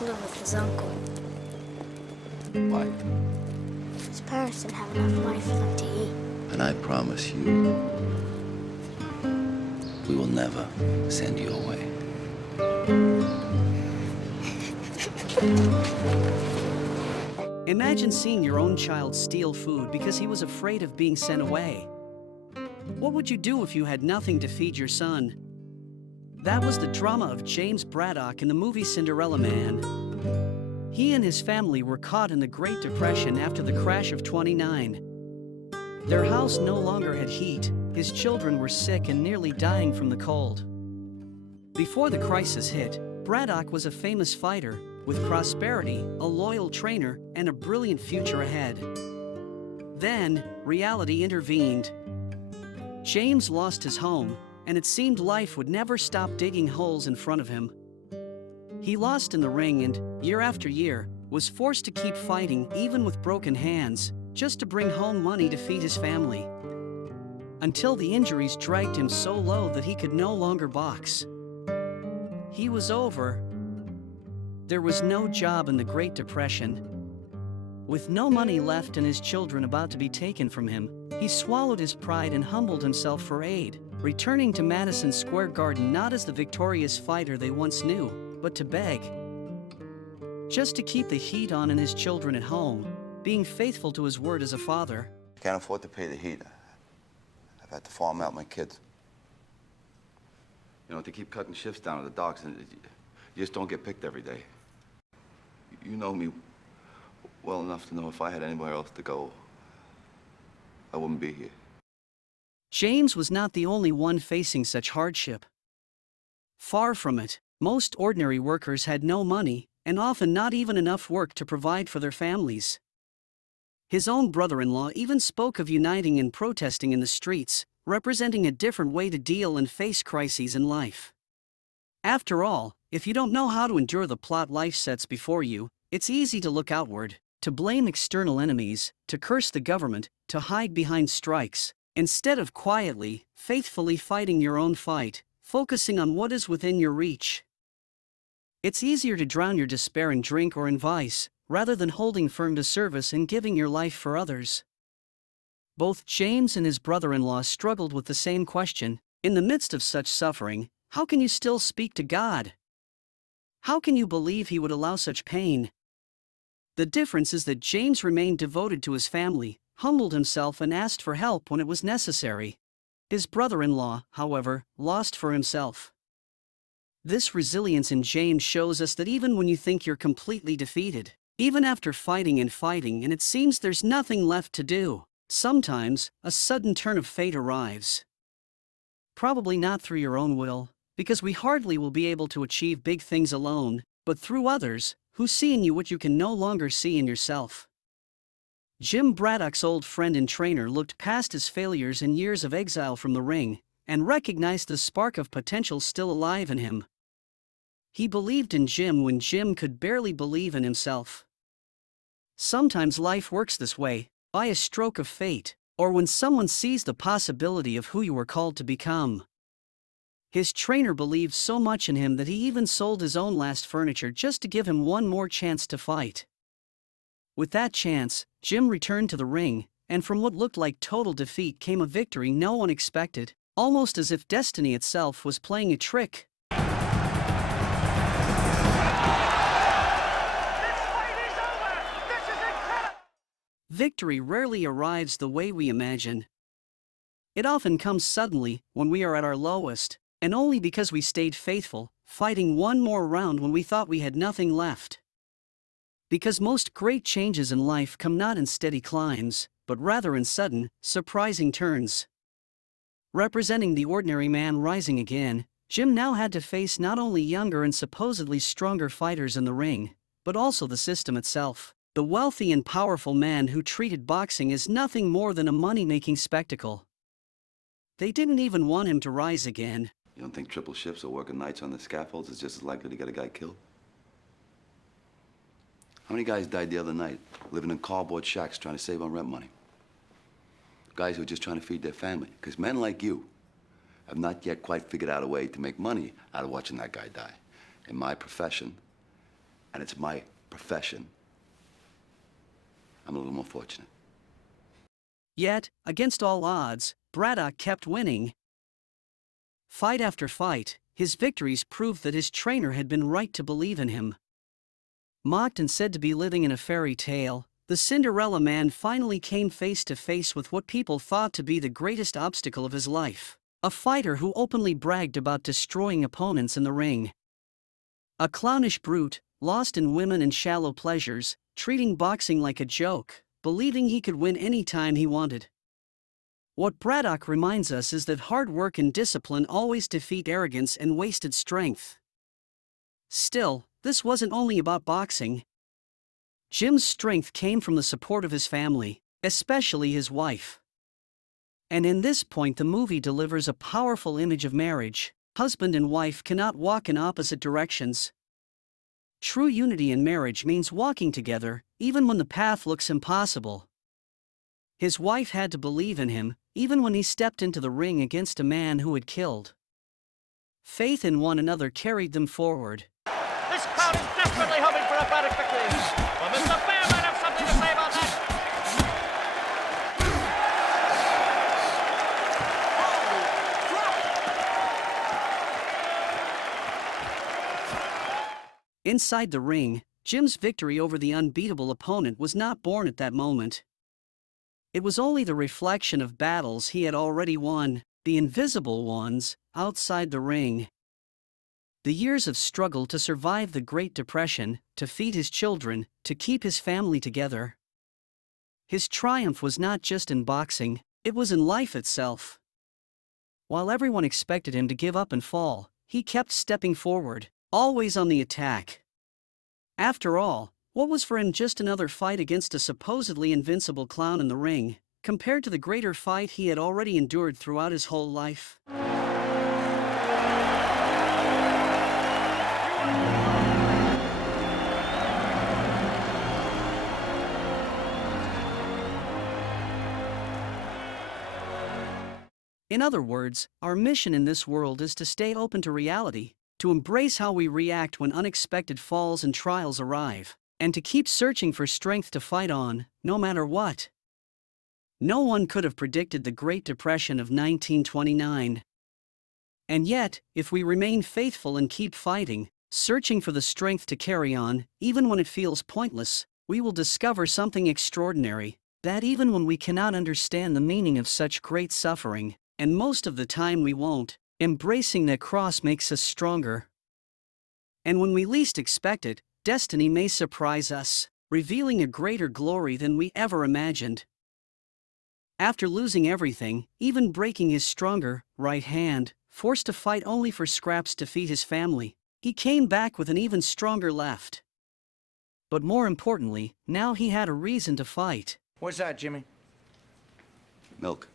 to live with his uncle. Why? His parents didn't have enough money for them to eat. And I promise you, we will never send you away. Imagine seeing your own child steal food because he was afraid of being sent away. What would you do if you had nothing to feed your son? That was the drama of James Braddock in the movie Cinderella Man. He and his family were caught in the Great Depression after the crash of '29. Their house no longer had heat, his children were sick and nearly dying from the cold. Before the crisis hit, Braddock was a famous fighter, with prosperity, a loyal trainer, and a brilliant future ahead. Then, reality intervened. James lost his home, and it seemed life would never stop digging holes in front of him. He lost in the ring and, year after year, was forced to keep fighting even with broken hands, just to bring home money to feed his family. Until the injuries dragged him so low that he could no longer box. He was over. There was no job in the Great Depression. With no money left and his children about to be taken from him, he swallowed his pride and humbled himself for aid, returning to Madison Square Garden not as the victorious fighter they once knew, but to beg. Just to keep the heat on and his children at home, being faithful to his word as a father. I can't afford to pay the heat. I've had to farm out my kids. You know, they keep cutting shifts down at the docks, and you just don't get picked every day. You know me well enough to know if I had anywhere else to go, I wouldn't be here. James was not the only one facing such hardship. Far from it, most ordinary workers had no money, and often not even enough work to provide for their families. His own brother-in-law even spoke of uniting and protesting in the streets, representing a different way to deal and face crises in life. After all, if you don't know how to endure the plot life sets before you, it's easy to look outward, to blame external enemies, to curse the government, to hide behind strikes, instead of quietly, faithfully fighting your own fight, focusing on what is within your reach. It's easier to drown your despair in drink or in vice, rather than holding firm to service and giving your life for others. Both James and his brother-in-law struggled with the same question. In the midst of such suffering, how can you still speak to God? How can you believe He would allow such pain? The difference is that James remained devoted to his family, humbled himself and asked for help when it was necessary. His brother-in-law, however, lost for himself. This resilience in James shows us that even when you think you're completely defeated, even after fighting and it seems there's nothing left to do, sometimes a sudden turn of fate arrives. Probably not through your own will, because we hardly will be able to achieve big things alone, but through others, who see in you what you can no longer see in yourself. Jim Braddock's old friend and trainer looked past his failures and years of exile from the ring, and recognized the spark of potential still alive in him. He believed in Jim when Jim could barely believe in himself. Sometimes life works this way, by a stroke of fate, or when someone sees the possibility of who you were called to become. His trainer believed so much in him that he even sold his own last furniture just to give him one more chance to fight. With that chance, Jim returned to the ring, and from what looked like total defeat came a victory no one expected, almost as if destiny itself was playing a trick. Victory rarely arrives the way we imagine. It often comes suddenly, when we are at our lowest, and only because we stayed faithful, fighting one more round when we thought we had nothing left. Because most great changes in life come not in steady climbs, but rather in sudden, surprising turns. Representing the ordinary man rising again, Jim now had to face not only younger and supposedly stronger fighters in the ring, but also the system itself. The wealthy and powerful man who treated boxing as nothing more than a money-making spectacle. They didn't even want him to rise again. You don't think triple shifts or working nights on the scaffolds is just as likely to get a guy killed? How many guys died the other night, living in cardboard shacks trying to save on rent money? Guys who are just trying to feed their family. Because men like you have not yet quite figured out a way to make money out of watching that guy die. In my profession, and it's my profession, I'm a little more fortunate. Yet, against all odds, Braddock kept winning. Fight after fight, his victories proved that his trainer had been right to believe in him. Mocked and said to be living in a fairy tale, the Cinderella Man finally came face to face with what people thought to be the greatest obstacle of his life. A fighter who openly bragged about destroying opponents in the ring. A clownish brute, lost in women and shallow pleasures, treating boxing like a joke, believing he could win any time he wanted. What Braddock reminds us is that hard work and discipline always defeat arrogance and wasted strength. Still, this wasn't only about boxing. Jim's strength came from the support of his family, especially his wife. And in this point the movie delivers a powerful image of marriage. Husband and wife cannot walk in opposite directions. True unity in marriage means walking together, even when the path looks impossible. His wife had to believe in him, even when he stepped into the ring against a man who had killed. Faith in one another carried them forward. This crowd is desperately hoping for a Braddock victory. Well, Mr. Bear might have something to say about that. Inside the ring, Jim's victory over the unbeatable opponent was not born at that moment. It was only the reflection of battles he had already won, the invisible ones, outside the ring. The years of struggle to survive the Great Depression, to feed his children, to keep his family together. His triumph was not just in boxing, it was in life itself. While everyone expected him to give up and fall, he kept stepping forward, always on the attack. After all, what was for him just another fight against a supposedly invincible clown in the ring, compared to the greater fight he had already endured throughout his whole life? In other words, our mission in this world is to stay open to reality, to embrace how we react when unexpected falls and trials arrive, and to keep searching for strength to fight on, no matter what. No one could have predicted the Great Depression of 1929. And yet, if we remain faithful and keep fighting, searching for the strength to carry on, even when it feels pointless, we will discover something extraordinary, that even when we cannot understand the meaning of such great suffering, and most of the time we won't, embracing that cross makes us stronger. And when we least expect it, destiny may surprise us, revealing a greater glory than we ever imagined. After losing everything, even breaking his stronger right hand, forced to fight only for scraps to feed his family, he came back with an even stronger left. But more importantly, now he had a reason to fight. What's that, Jimmy? Milk.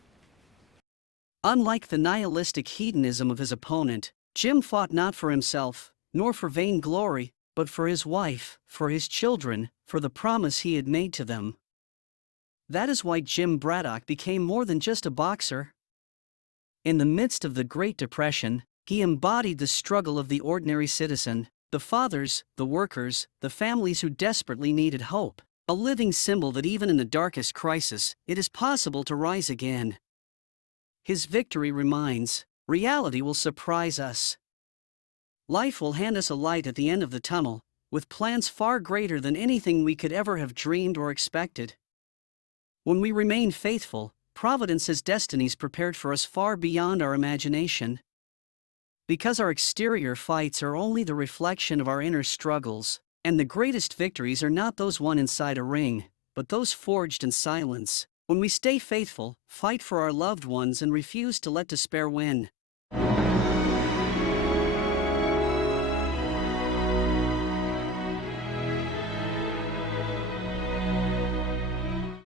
Unlike the nihilistic hedonism of his opponent, Jim fought not for himself, nor for vainglory, but for his wife, for his children, for the promise he had made to them. That is why Jim Braddock became more than just a boxer. In the midst of the Great Depression, he embodied the struggle of the ordinary citizen, the fathers, the workers, the families who desperately needed hope, a living symbol that even in the darkest crisis, it is possible to rise again. His victory reminds, reality will surprise us. Life will hand us a light at the end of the tunnel, with plans far greater than anything we could ever have dreamed or expected. When we remain faithful, Providence has destinies prepared for us far beyond our imagination. Because our exterior fights are only the reflection of our inner struggles, and the greatest victories are not those won inside a ring, but those forged in silence. When we stay faithful, fight for our loved ones and refuse to let despair win.